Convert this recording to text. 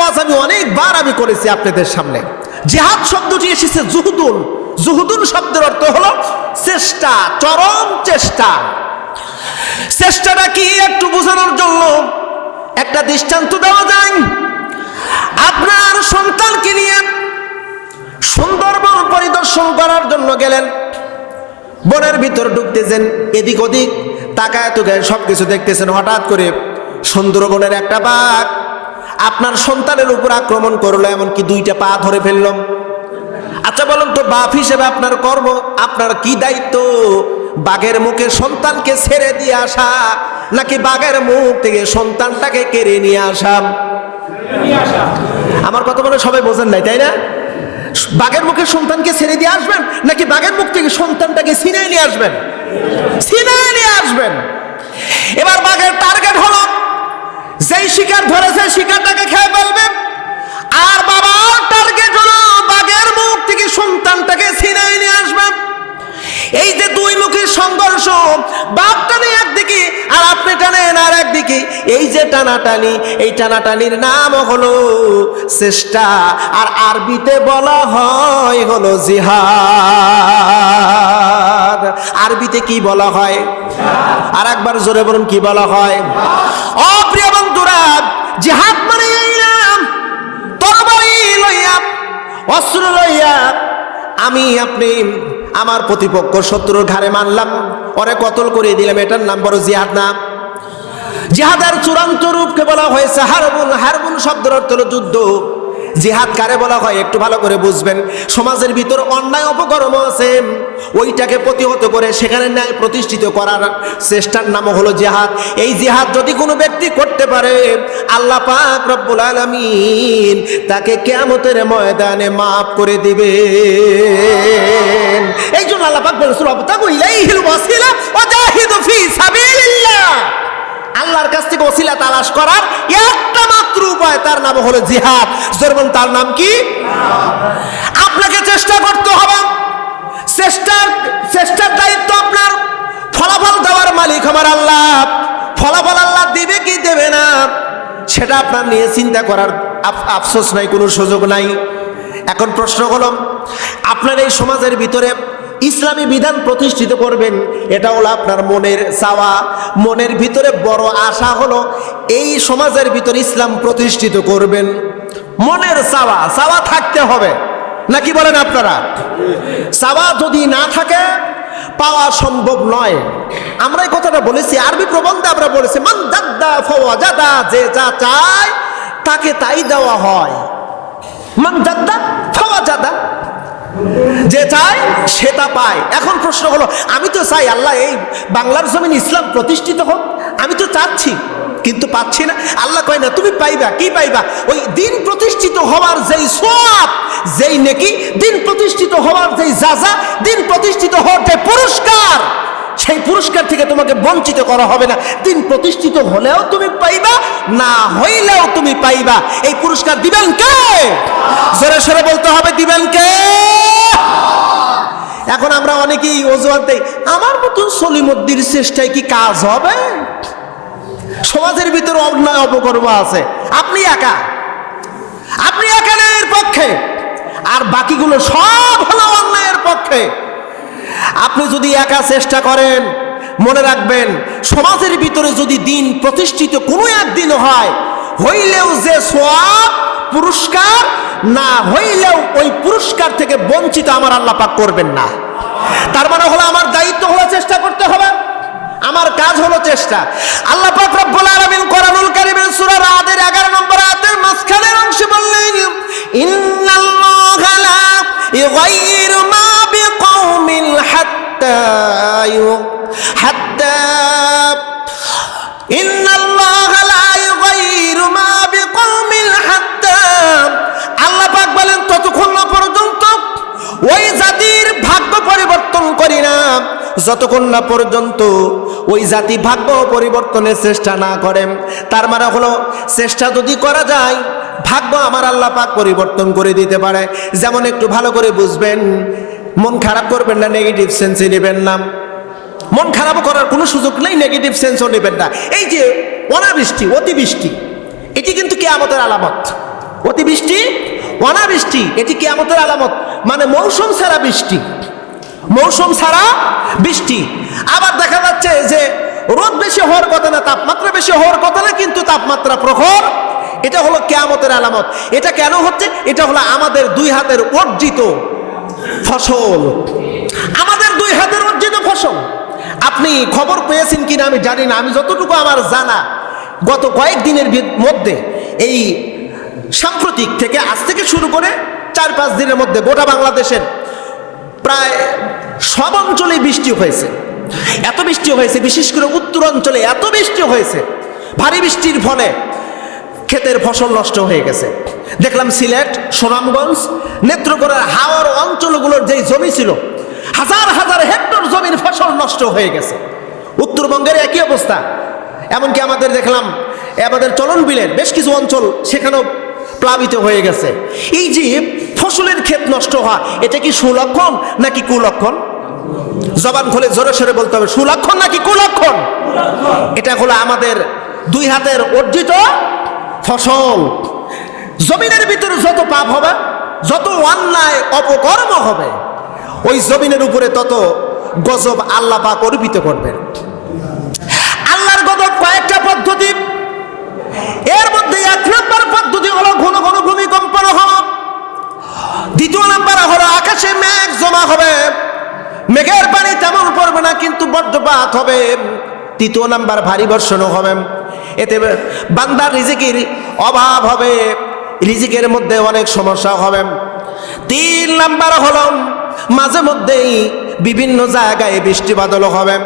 ওয়াজ আমি অনেকবার করেছি আপনাদের সামনে। জিহাদ শব্দটি এসেছে জুহুদুন। জুহুদুন শব্দের অর্থ হলো চেষ্টা, চরম চেষ্টা। চেষ্টাটা কি একটু বোঝানোর জন্য একটা দৃষ্টান্ত দেওয়া যায়। আপনার সন্তানকে নিয়ে সুন্দরবন পরিদর্শন করার জন্য গেলেন, বনের ভিতর ঢুকতেছেন, এদিক ওদিক তাকায় তোকায় সবকিছু দেখতেছেন। হঠাৎ করে সুন্দরবনের একটা বাঘ আপনার সন্তানের উপর আক্রমণ করলো, এমনকি দুইটা পা ধরে ফেলল। আচ্ছা বলুন তো, বাপ হিসেবে আপনার কর্ম, আপনার কি দায়িত্ব? বাঘের মুখে সন্তানকে ছেড়ে দিয়ে আসা, নাকি বাঘের মুখ থেকে সন্তানটাকে কেড়ে নিয়ে আসা? আমার কথা বলে সবাই বোঝেন নাই, তাই না? বাঘের মুখে সন্তানকে ছেড়ে দিয়ে আসবেন, নাকি বাঘের মুখ থেকে সন্তানটাকে ছিনিয়ে নিয়ে আসবেন? ছিনিয়ে নিয়ে আসবেন। এবার বাঘের টার্গেট হলো যেই শিকার ধরেছে শিকারটাকে খেয়ে ফেলবে, আর বাবার টার্গেট হলো বাঘের মুখ থেকে সন্তানটাকে ছিনিয়ে নিয়ে আসবে। এই যে দুই মুখী সংঘর্ষ, বাপ টানে একদিকে আর আপনি টানেন আর একদিকে, এই যে টানাটানি, এই টানাটানির নাম হলো চেষ্টা, আর আরবিতে বলা হয় হলো জিহাদ। আরবিতে কি বলা হয়? আর একবার জোরে বলুন, কি বলা হয়? ও প্রিয় বন্ধুরা, জিহাদ মানে এই নাম, তরবারি লইয়া, অস্ত্র লইয়া আমি আপনি আমার প্রতিপক্ষ শত্রুর ঘাড়ে মারলাম, ওরে কতল করে দিলাম, এটার নাম বড় জিহাদ না? জিহাদের চূড়ান্ত রূপকে বলা হয়েছে হারবুন। হারবুন শব্দের অর্থ হলো যুদ্ধ। জিহাদ কারে বলা হয় একটু ভালো করে বুঝবেন। সমাজের ভিতর অন্যায় অপকর্ম আছে, ওইটাকে প্রতিহত করে সেখানে ন্যায় প্রতিষ্ঠিত করার চেষ্টার নাম হলো জিহাদ। এই জিহাদ যদি কোনো ব্যক্তি করতে পারে, আল্লাহ পাক রব্বুল আলামিন তাকে কিয়ামতের ময়দানে মাফ করে দিবেন। এই জন্য আল্লাহ পাক বলেছেন, ওয়াবতাগু ইলাইহিল ওয়াসিলা ওয়া জাহিদু ফি সাবিলিল্লাহ। আল্লাহর কাছ থেকে ওসিলা তালাশ করার একটা মাত্র উপায়, তার নাম হলো জিহাদ। জোরবন, তার নাম কি? আপনাকে চেষ্টা করতে হবে। চেষ্টার দায়িত্ব আপনার। ফলাফল দেওয়ার মালিক আমার আল্লাহ। ফলাফল আল্লাহ দিবে কি দেবে না সেটা আপনার নিয়ে চিন্তা করার আফসোস নাই, কোনো সুযোগ নাই। এখন প্রশ্ন হলো, আপনার এই সমাজের ভিতরে ইসলামী বিধান প্রতিষ্ঠিত করবেন, এটা হলো আপনার মনের চাওয়া। মনের ভিতরে বড় আশা হলো এই সমাজের ভিতরে ইসলাম প্রতিষ্ঠিত করবেন। মনের চাওয়া, চাওয়া থাকতে হবে, নাকি বলেন আপনারা? চাওয়া যদি না থাকে পাওয়া সম্ভব নয়। আমরা এই কথাটা বলেছি, আরবি প্রবন্ধে আমরা বলেছি, মান জাদ্দা ফাওয়াজাদা, যে যা চায় তাকে তাই দেওয়া হয়। মান জাদ্দা ফাওয়াজাদা, যে চায় সে তা পায়। এখন প্রশ্ন হলো, আমি তো চাই আল্লাহ এই বাংলার জমিন ইসলাম প্রতিষ্ঠিত হোক, আমি তো চাচ্ছি কিন্তু পাচ্ছি না। আল্লাহ কয় না, তুমি পাইবা। কি পাইবা? ওই দিন প্রতিষ্ঠিত হওয়ার যেই সওয়াব, যেই নেকি, দিন প্রতিষ্ঠিত হওয়ার যেই যাজা, দিন প্রতিষ্ঠিত হওয়ার যে পুরস্কার, সেই পুরস্কার থেকে তোমাকে বঞ্চিত করা হবে না। দিন প্রতিষ্ঠিত হলেও তুমি পাইবা, না হইলেও তুমি পাইবা। এই পুরস্কার দিবেন কে? জোরে সরে বলতে হবে, দিবেন কে? এখন আমরা অনেকেই অজুহাত দেই, আমার মতন সলিমুদ্দির চেষ্টায় কি কাজ হবে? সমাজের ভিতরে অন্যায় অপকর্ম আছে, আপনি একা, আপনি একানের পক্ষে, আর বাকিগুলো সব হলো অন্যায়ের পক্ষে। আপনি যদি একা চেষ্টা করেন, মনে রাখবেন, সমাজের ভিতরে যদি দিন প্রতিষ্ঠিত কোনো একদিন হয়, হইলেও যে সওয়াব, পুরস্কার, না হইলেও ওই পুরস্কার থেকে বঞ্চিত আমার আল্লাহ পাক করবেন না। তার মানে হলো আমার দায়িত্ব হলো চেষ্টা করতে হবে, আমার কাজ হলো চেষ্টা। আল্লাহ পাক রব্বুল আলামিন কোরআনুল কারীমের সূরা রাদের 11 নম্বর আয়াতের মাঝখানের অংশে বললেন, ইন্নাল্লাহা লা ইউগাইয়িরু মা বিকওমিন হাত্তা ইন্নাল্লাহা লা ইউগাইয়িরু মা বিকওমিন হাত্তা, আল্লাহ পাক বলেন ততক্ষণ না পর্যন্ত ওই জাতির ভাগ্য পরিবর্তন করি না, যতক্ষণ না পর্যন্ত ওই জাতি ভাগ্য পরিবর্তনের চেষ্টা না করেন। তার মানে হলো, চেষ্টা যদি করা যায়, ভাগ্য আমার আল্লাহ পাক পরিবর্তন করে দিতে পারে। যেমন একটু ভালো করে বুঝবেন, মন খারাপ করবেন না, নেগেটিভ সেন্সে নেবেন না। মন খারাপ করার কোনো সুযোগ নেই, নেগেটিভ সেন্সও নেবেন না। এই যে অনাবৃষ্টি, অতিবৃষ্টি, এটি কিন্তু কিয়ামতের আলামত। অতিবৃষ্টি, অনাবৃষ্টি, এটি কিয়ামতের আলামত। মানে মৌসুম ছাড়া বৃষ্টি, মৌসুম ছাড়া বৃষ্টি। আবার দেখা যাচ্ছে যে রোদ বেশি হওয়ার কথা না, তাপমাত্রা বেশি হওয়ার কথা না, কিন্তু তাপমাত্রা প্রখর। এটা হলো কিয়ামতের আলামত। এটা কেন হচ্ছে? এটা হলো আমাদের দুই হাতের অর্জিত ফসল, আমাদের দুই হাতের অর্জিত ফসল। আপনি খবর পেয়েছেন কিনা আমি জানি না, আমি যতটুকু আমার জানা, গত কয়েকদিনের মধ্যে এই সাম্প্রতিক থেকে আজ থেকে শুরু করে 4-5 দিনের মধ্যে গোটা বাংলাদেশের প্রায় সব অঞ্চলে বৃষ্টি হয়েছে। এত বৃষ্টি হয়েছে, বিশেষ করে উত্তর অঞ্চলে এত বৃষ্টি হয়েছে, ভারী বৃষ্টির ফলে ক্ষেতের ফসল নষ্ট হয়ে গেছে। দেখলাম সিলেট, সুনামগঞ্জ, নেত্রকোনার হাওর অঞ্চলগুলোর যেই জমি ছিল, হাজার হাজার হেক্টর জমির ফসল নষ্ট হয়ে গেছে। উত্তরবঙ্গের একই অবস্থা। এমনকি আমাদের দেখলাম আমাদের চলন বিলের বেশ কিছু অঞ্চল সেখানেও প্লাবিত হয়ে গেছে। এই যে ফসলের ক্ষেত নষ্ট হওয়া, এটা কি সুলক্ষণ নাকি কুলক্ষণ? জবান খুলে জোরে সরে বলতে হবে, সুলক্ষণ নাকি কুলক্ষণ? এটা হলো আমাদের দুই হাতের অর্জিত ফসল। জমিনের ভিতরে যত পাপ হবে, যত অন্যায় অপকর্ম হবে, ওই জমিনের উপরে তত গজব আল্লাহ পাক অর্পিত করবেন। আল্লাহর গজব কয়েকটা পদ্ধতি, এর মধ্যে 1 নম্বর পদ্ধতি হলো ঘন ঘন ভূমিকম্পন হওয়া। 2 নম্বর হলো আকাশে মেঘ জমা হবে, মেঘের পানি তেমন পড়বে না কিন্তু বজ্রপাত হবে। 3 নম্বর ভারী বর্ষণ হবে, এতে বান্দার রিজিকের অভাব হবে, রিজিকের মধ্যে অনেক সমস্যা হবে। 3 নম্বর হলো মাঝে মধ্যেই বিভিন্ন জায়গায় বৃষ্টি বাদল হবে।